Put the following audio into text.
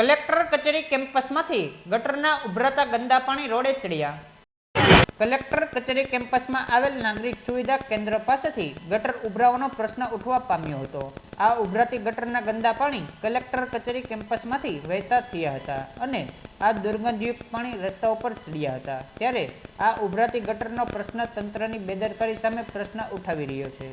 Collector કચેરી કેમ્પસમાંથી ગટરના ઉભરાતા ગંદા પાણી રોડે ચડ્યા. કલેક્ટર કચેરી કેમ્પસમાં આવેલ નાગરિક સુવિધા કેન્દ્ર પાસેથી ગટર ઉભરાવાનો પ્રશ્ન ઉઠવા પામ્યો હતો. આ ઉભરાતી ગટરના ગંદા પાણી કલેક્ટર કચેરી કેમ્પસમાંથી વહેતા થયા હતા અને આ દુર્ગંધયુક્ત પાણી રસ્તા ઉપર ચડ્યા હતા. ત્યારે આ ઉભરાતી ગટરનો પ્રશ્ન તંત્રની બેદરકારી સામે પ્રશ્ન ઉઠાવી રહ્યો છે.